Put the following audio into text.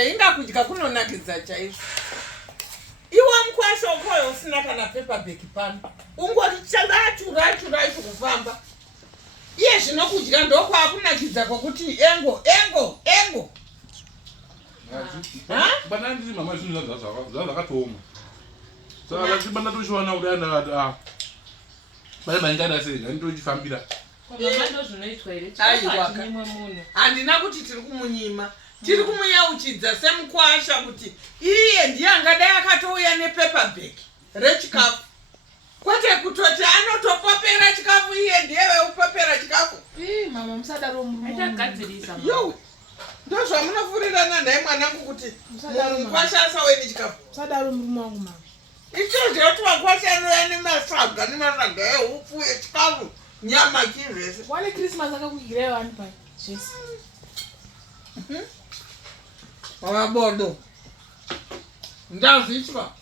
Inga kudya kunonakidza chaizvo. Iwe mukwasha ukhoyo usina kana paperback pano. Ungoti chachura kufamba. Iye zvinokudya ndoko akunakidza kokuti engo. Bana ndiri mama zvinhu zvakatoma. Saka zvibana tochiwana udana bana mangada sei nditochifambira. Mama ndo zvinoitwa ere chakati nimwe munhu. Handina kuti tiri kumunyima. Tiri kumuyauchidza semukwasha kuti iye ndiye angadai akatouya nepaperback rechikafu. Kwete kutoti anotopopera chikafu iye ndiye veupopera chikafu. Mama musadaro munhu. Achagadzirisa mama. Yo. Ndo zvamunofurirana naye mwanangu kuti mukwasha asaweni chikafu. Musadaro murume wangu mama. Icho zvoti wakwasha anoya nemasaga eupfu echikafu. Nyama chizvese. Wale Christmas akakugireyo ani pai. Zvese. Wabodo. Ndazvichwa.